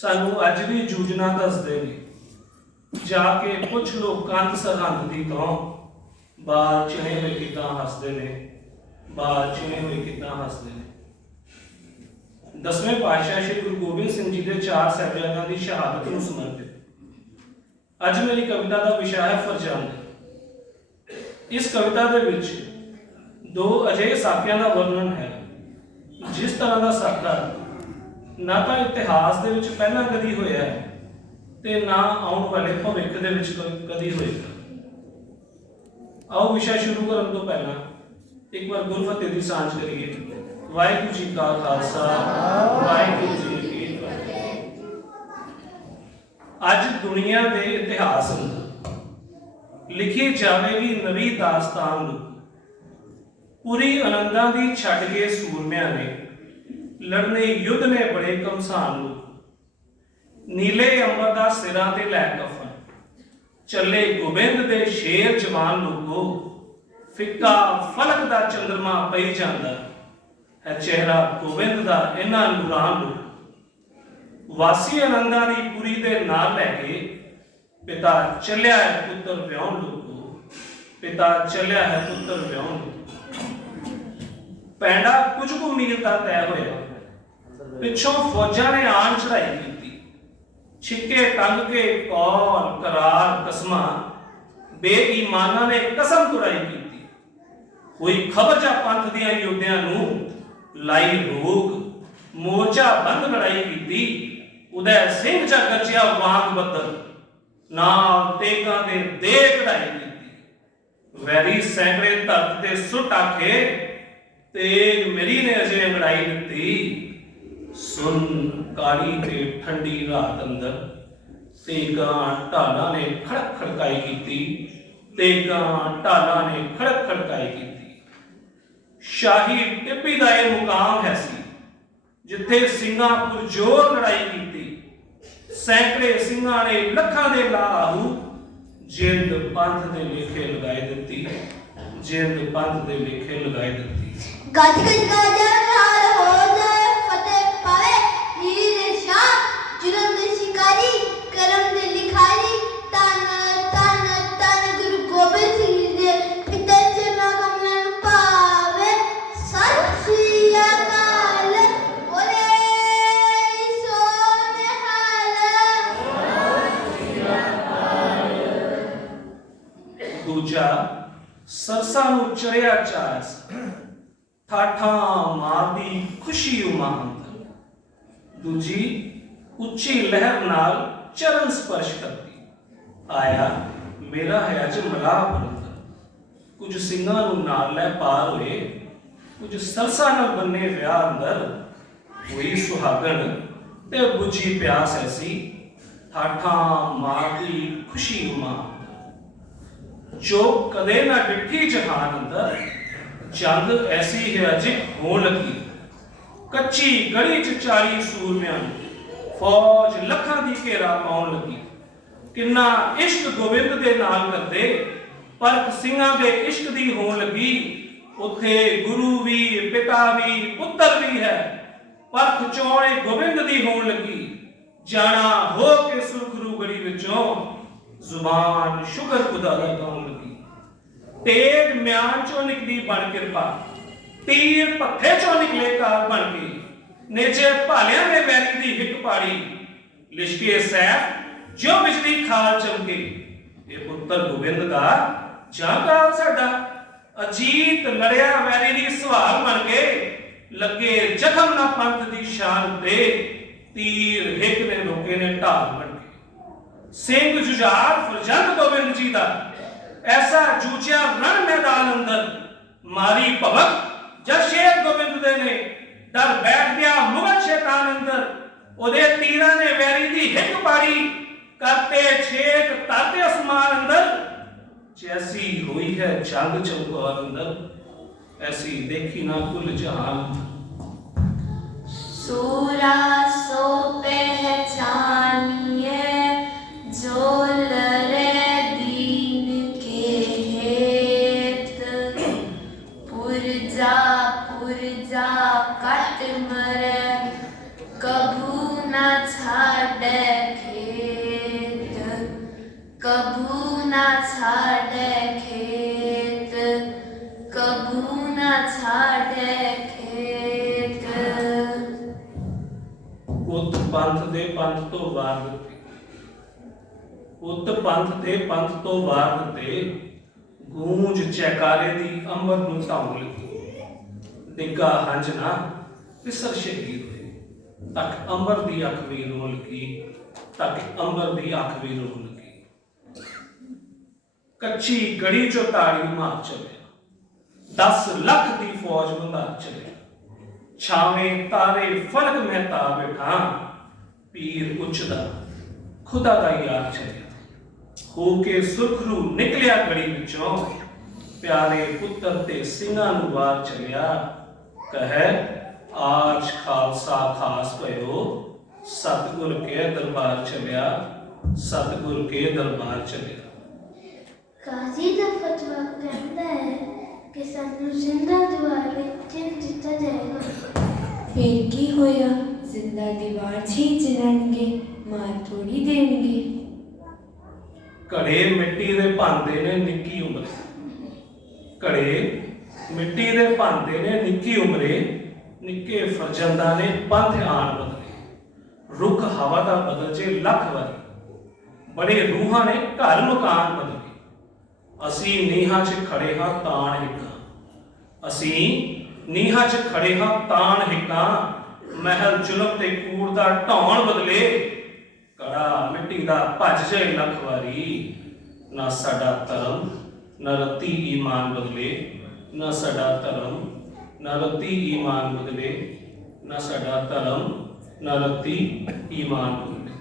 ਸਾਨੂੰ ਅੱਜ ਵੀ ਜੂਝਣਾ ਦੱਸਦੇ ਨੇ। ਜਾ ਕੇ ਪੁੱਛ ਲੋ ਕੰਧ ਸਰਹੰਦ ਦੀ ਤੋਂ ਬਾਲ ਚਿਣੇ ਹੋਏ ਕਿਦਾਂ ਹੱਸਦੇ ਨੇ? ਬਾਲ ਚਿਣੇ ਹੋਏ ਕਿਦਾਂ ਹੱਸਦੇ ਨੇ? ਦਸਵੇਂ ਪਾਤਸ਼ਾਹ ਸ੍ਰੀ ਗੁਰੂ ਗੋਬਿੰਦ ਸਿੰਘ ਜੀ ਦੇ ਚਾਰ ਸਾਹਿਬਜ਼ਾਦਿਆਂ ਦੀ ਸ਼ਹਾਦਤ ਨੂੰ ਸਮਰਪਿਤ। ਅੱਜ ਮੇਰੀ ਕਵਿਤਾ ਦਾ ਵਿਸ਼ਾ ਹੈ ਫਰਜਾਨ। ਇਸ ਕਵਿਤਾ ਦੇ ਵਿੱਚ ਦੋ ਅਜਿਹੇ ਸਾਕਿਆਂ ਦਾ ਵਰਣਨ ਹੈ, ਜਿਸ ਤਰ੍ਹਾਂ ਦਾ ਸਾਕਾ ਨਾ ਤਾਂ ਇਤਿਹਾਸ ਦੇ ਵਿੱਚ ਪਹਿਲਾਂ ਕਦੀ ਹੋਇਆ ਤੇ ਨਾ ਆਉਣ ਵਾਲੇ ਭਵਿੱਖ ਦੇ ਵਿੱਚ ਕਦੀ ਹੋਏਗਾ ਆਓ ਵਿਸ਼ਾ ਸ਼ੁਰੂ ਕਰਨ ਤੋਂ ਪਹਿਲਾਂ ਇੱਕ ਵਾਰ ਗੁਰਫਤਿਹ ਦੀ ਸਾਂਝ ਕਰੀਏ। ਵਾਹਿਗੁਰੂ ਜੀ ਕਾ ਖਾਲਸਾ, ਵਾਹਿਗੁਰੂ ਜੀ ਕੀ ਫਤਿਹ। ਅੱਜ ਦੁਨੀਆ ਦੇ ਇਤਿਹਾਸ ਨੂੰ ਲਿਖੀ ਜਾਵੇਗੀ ਨਵੀਂ ਦਾਸਤਾਨ ਨੂੰ। ਪੂਰੀ ਆਨੰਦਾਂ ਦੀ ਛੱਡ ਕੇ ਸੂਰਮਿਆਂ ਨੇ ਲੜਨੇ ਯੁੱਧ ਨੇ ਬੜੇ ਕਮਸਾਨ ਨੂੰ। ਨੀਲੇ ਅੰਬਰ ਦਾ ਸਿਰਾਂ ਤੇ ਲੈ ਕਫਨ। ਚੱਲੇ ਗੋਬਿੰਦ ਦੇ ਸ਼ੇਰ ਜਵਾਨ ਲੋਕੋ, ਫਿੱਕਾ ਫਲਕ ਦਾ ਚੰਦਰਮਾ ਪਈ ਜਾਂਦਾ। ਹੈ ਚਿਹਰਾ ਗੋਬਿੰਦ ਦਾ ਇਹਨਾਂ ਨੂਰਾਂ ਨੂੰ। ਵਾਸੀ ਆਨੰਦਾਂ ਦੀ ਪੁਰੀ ਦੇ ਨਾਲ ਲੈ ਕੇ ਪਿਤਾ ਚੱਲਿਆ ਹੈ ਪੁੱਤਰ ਵਿਆਹਣ ਲੋਕੋ, ਪਿਤਾ ਚੱਲਿਆ ਹੈ ਪੁੱਤਰ ਵਿਆਹਣ ਲੋਕੋ। ਪੈਂਡਾ ਕੁਝ ਕੁ ਮੀਲ ਦਾ ਤੈਅ ਹੋਇਆ। ਪਿੱਛੋਂ ਫੌਜਾਂ ਨੇ ਆਣ ਚੜਾਈ ਕੀਤੀ। ਛਿੱਕੇ ਟੰਗ ਕੇ ਕੌਲ, ਕਰਾਰ, ਕਸਮਾਂ, ਬੇਈਮਾਨਾਂ ਨੇ ਕਸਮ ਤੁਰਾਈ ਕੀਤੀ। ਹੋਈ ਖਬਰ ਪੰਥ ਦੀਆਂ ਯੋਧਿਆਂ ਨੂੰ ਲਾਈ ਰੋਗ ਮੋਰਚਾ ਬੰਦ ਲੜਾਈ ਕੀਤੀ, ਉਦੈ ਸਿੰਘ ਜਾ ਗਰਜਿਆ ਵਾਂਗ ਬੱਦਲ, ਨਾਲ ਤੇਗਾਂ ਦੇ ਦੇ ਕਢਾਈ ਕੀਤੀ। ਵੈਰੀ ਸੈਂਕੜੇ ਧਰਤ ਤੇ ਸੁੱਟ ਆਖੇ, ਤੇਗ ਮੇਰੀ ਨੇ ਅਜੇ ਅੰਗੜਾਈ ਦਿੱਤੀ। ਸੁਨ ਕਾਲੀ ਤੇ ਠੰਡੀ ਰਾਤ ਅੰਦਰ। ਤੇਗਾਂ ਢਾਲਾਂ ਨੇ ਖੜਕ ਖੜਕਾਈ ਕੀਤੀ। ਤੇਗਾਂ ਢਾਲਾਂ ਨੇ ਖੜਕ ਖੜਕਾਈ ਕੀਤੀ। ਸ਼ਾਹੀ ਟਿੱਪੀ ਦਾ ਇਹ ਮੁਕਾਮ ਹੈ ਸੀ, ਜਿੱਥੇ ਸਿੰਘਾਂ ਪੁਰਜੋਰ ਲੜਾਈ ਕੀਤੀ। ਸੈਂਕੜੇ ਸਿੰਘਾਂ ਨੇ ਲੱਖਾਂ ਦੇ ਲਾਹੂ ਜਿੰਦ ਪੰਥ ਦੇ ਲੇਖੇ ਲਗਾਏ ਦਿੱਤੀ। ਜਿੰਦ ਪੰਥ ਦੇ ਲੇਖੇ ਲਗਾਏ ਦਿੱਤੀ। ਗੱਜ ਗੱਜ ਗਾਜਾ। ਸਰਸਾ ਨੂੰ ਚਰਿਆ ਚਾਸ ਠਾਠਾਂ ਮਾਰਦੀ ਖੁਸ਼ੀ ਉਮਾ ਦੂਜੀ, ਉੱਚੀ ਲਹਿਰ ਨਾਲ ਚਰਨ ਸਪਰਸ਼ ਕਰਦੀ। ਆਇਆ, ਮੇਰਾ ਹੈ ਅੱਜ ਮਲਾਹ ਬਰੰਦਰ ਕੁਝ ਸਿੰਘਾਂ ਨੂੰ ਨਾਲ ਲੈ ਪਾਰ ਹੋਏ। ਕੁਝ ਸਰਸਾ ਨਾਲ ਬੰਨੇ ਵਿਆਹ ਅੰਦਰ। ਹੋਈ ਸੁਹਾਗਣ ਤੇ ਬੁਝੀ ਪਿਆਸ ਐਸੀ। ਠਾਠਾਂ ਮਾਰਦੀ ਖੁਸ਼ੀ ਉਮਾ ਜੋ ਕਦੇ ਨਾ ਡਿੱਠੀ ਜਹਾਨ ਅੰਦਰ, ਚੰਦ ਐਸੀ ਹੈ ਅਜਿਕ ਹੋਣ ਲੱਗੀ। ਕੱਚੀ ਗਲੀ ਚ ਚਾਲੀ ਸੂਰਮਿਆਂ ਨੂੰ ਫੌਜ ਲੱਖਾਂ ਦੀ ਘੇਰਾ ਪਾਉਣ ਲੱਗੀ। ਕਿੰਨਾ ਇਸ਼ਕ ਗੋਬਿੰਦ ਦੇ ਨਾਲ ਕਰਦੇ ਪਰ ਸਿੰਘਾਂ ਦੇ ਇਸ਼ਕ ਦੀ ਹੋਣ ਲੱਗੀ। ਉਥੇ ਗੁਰੂ ਵੀ, ਪਿਤਾ ਵੀ, ਪੁੱਤਰ ਵੀ ਹੈ। ਪਰਖ ਚੋਣੇ ਗੋਬਿੰਦ ਦੀ ਹੋਣ ਲੱਗੀ। ਜਾਣਾ ਹੋ ਕੇ ਸੁਰਖਰੂ ਗੜੀ ਵਿੱਚੋਂ। ਜ਼ੁਬਾਨ, ਸ਼ੁਕਰ ਖੁਦਾ ਦਾ ਗਾਉਣ ਲੱਗੀ ਤੇਗ ਮਿਆਨ ਚੋਂ ਨਿਕਲੀ ਬਣ ਕਿਰਪਾ। ਤੀਰ ਪੱਥੇ ਚੋਂ ਨਿਕਲੇ ਕਾਰ ਬਣ ਕੇ। ਨੇਜੇ ਭਾਲਿਆਂ ਦੇ ਵੈਰੀ ਦੀ ਹਿੱਕ ਪਾੜੀ। ਲਿਸ਼ਕੇ ਸੈਫ ਜੋ ਬਿਜਲੀ ਖਾਲ ਚਮਕੇ। ਇਹ ਪੁੱਤਰ ਗੋਬਿੰਦ ਦਾ ਜਾਂਕਾਰ ਸਾਡਾ? ਅਜੀਤ ਲੜਿਆ ਵੈਰੀ ਦੀ ਸਵਾਰ ਬਣ ਕੇ। ਲੱਗੇ ਜ਼ਖਮ ਨਾ ਪੰਥ ਦੀ ਸ਼ਾਨ ਤੇ ਤੀਰ ਹਿੱਕ ਨੇ ਲੋਕੇ ਨੇ ਢਾਲ ਸਿੰਘ ਜੁਝਾਰ ਫਰਜੰਦ ਗੋਬਿੰਦ ਜੀ ਦਾ ਐਸਾ ਜੂਝਿਆ ਰਣ ਮੈਦਾਨ ਅੰਦਰ ਮਾਰੀ ਭਵਕ, ਜਦ ਸ਼ੇਰ ਗੋਬਿੰਦ ਦੇ ਨੇ ਡਰ ਬੈਠ ਗਿਆ ਮੁਗਲ ਸ਼ੈਤਾਨ ਅੰਦਰ ਉਹਦੇ ਤੀਰਾਂ ਨੇ ਵੈਰੀ ਦੀ ਹਿੱਕ ਪਾਰੀ ਕਰਤੇ ਛੇਕ ਤਾਤੇ ਅਸਮਾਨ ਅੰਦਰ। ਜੈਸੀ ਹੋਈ ਹੈ ਜਗ ਚੌਕਾਰ ਅੰਦਰ, ਐਸੀ ਦੇਖੀ ਨਾ ਕੁਲ ਜਹਾਨ ਸੂਰਾ ਸੋ ਪਹਿਚਾਨੀ ਪੰਥ ਦੇ ਪੰਥ ਤੋਂ ਵਾਰ ਦਿੱਤੇ ਉਤ ਪੰਥ ਦੇ ਪੰਥ ਤੋਂ ਬਾਹਰ ਤੇ ਗੂੰਜ ਚੈਕਾਰੇ ਦੀ ਅੰਬਰ ਨੂੰ ਧੌਣ ਲੱਗੀ। ਨਿੱਗਾ ਹੰਝਣਾ ਵਿਸਰ ਸ਼ਹੀਦ ਹੋਏ ਤੱਕ ਅੰਬਰ ਦੀ ਅੱਖ ਵੀ ਰੋਣ ਲੱਗੀ, ਤੱਕ ਅੰਬਰ ਦੀ ਅੱਖ ਵੀ ਰੋਣ ਲੱਗੀ। ਕੱਚੀ ਗੜੀ ਚੋਂ ਤਾੜੀ ਮਾਰ ਚੱਲਿਆ। 10 ਲੱਖ ਦੀ ਫੌਜ ਬੰਦਾ ਚੱਲਿਆ। ਛਾਵੇਂ ਤਾਰੇ ਫਲਕ ਮਹਿਤਾ ਬੈਠਾ ਪੀਰ ਉੱਚਦਾ, ਖੁਦਾ ਦਾ ਯਾਰ ਚੱਲਿਆ। ਹੋ ਕੇ ਸੁਖਰੂ ਨਿਕਲਿਆ ਗੜੀ ਵਿੱਚੋਂ ਪਿਆਰੇ ਪੁੱਤਰ ਤੇ ਸਿੰਘਾਂ ਨੂੰ ਵਾਰ ਚੱਲਿਆ। ਕਹੈ ਆਜ ਖਾਲਸਾ ਖਾਸ ਭਇਓ ਸਤਿਗੁਰ ਕੇ ਦਰਬਾਰ ਚੱਲਿਆ ਸਤਿਗੁਰ ਕੇ ਦਰਬਾਰ ਚੱਲਿਆ। ਕਾਜ਼ੀ ਦਾ ਫਤਵਾ ਕਹਿੰਦਾ ਹੈ ਕਿ ਸਾਨੂੰ ਜ਼ਿੰਦਾ ਦੀਵਾਰ ਵਿੱਚ ਚਿਣ ਦਿੱਤਾ ਜਾਏਗਾ। ਫੇਰ ਕੀ ਹੋਇਆ? ਜ਼ਿੰਦਾ ਦੀਵਾਰ ਛੀ ਚਿਣਨਗੇ ਮਾਰ ਥੋੜੀ ਦੇਣਗੇ। ਘੜੇ ਮਿੱਟੀ ਦੇ ਭਾਂਦੇ ਨੇ ਨਿੱਕੀ ਉਮਰੇ। ਘੜੇ ਮਿੱਟੀ ਦੇ ਭਾਂਦੇ ਨੇ ਨਿੱਕੀ ਉਮਰੇ, ਨਿੱਕੇ ਫਰਜ਼ੰਦਾਂ ਨੇ ਪੰਥ ਆਣ ਬਦਲੇ। ਰੁੱਖ ਹਵਾ ਦਾ ਬਦਲ ਜੇ ਲੱਖ ਵਾਰੀ। ਬੜੇ ਰੂਹਾਂ ਨੇ ਘਰ ਮਕਾਨ ਬਦਲੇ। ਅਸੀਂ ਨੀਹਾਂ 'ਚ ਖੜੇ ਹਾਂ ਤਾਣ ਹਿੱਕਾਂ। ਅਸੀਂ ਨੀਹਾਂ 'ਚ ਖੜੇ ਹਾਂ ਤਾਣ ਹਿੱਕਾਂ। ਮਹਿਲ ਜ਼ੁਲਮ ਤੇ ਕੂੜ ਦਾ ਢਾਉਣ ਬਦਲੇ ਕੜਾ, ਮਿੱਟੀ ਦਾ ਭੱਜ ਜਾਏ ਲੱਖ ਵਾਰੀ। ਨਾ ਸਾਡਾ ਧਰਮ, ਨਾ ਰੱਤੀ ਈਮਾਨ ਬਦਲੇ। ਨਾ ਸਾਡਾ ਧਰਮ, ਨਾ ਰੱਤੀ ਈਮਾਨ ਬਦਲੇ। ਨਾ ਸਾਡਾ ਧਰਮ, ਨਾ ਰੱਤੀ ਈਮਾਨ ਬਦਲੇ।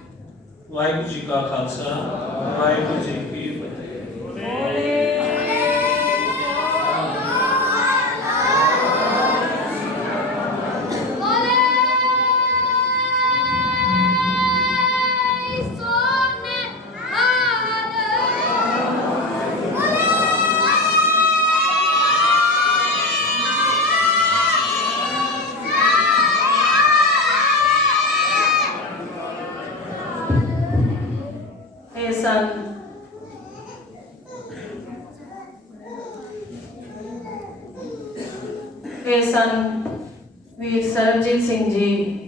ਵਾਹਿਗੁਰੂ ਜੀ ਕਾ ਖਾਲਸਾ, ਵਾਹਿਗੁਰੂ ਜੀ ਕੀ ਫਤਿਹ। ਸਨ। ਇਹ ਸਨ ਵੀਰ ਸਰਬਜੀਤ ਸਿੰਘ ਜੀ।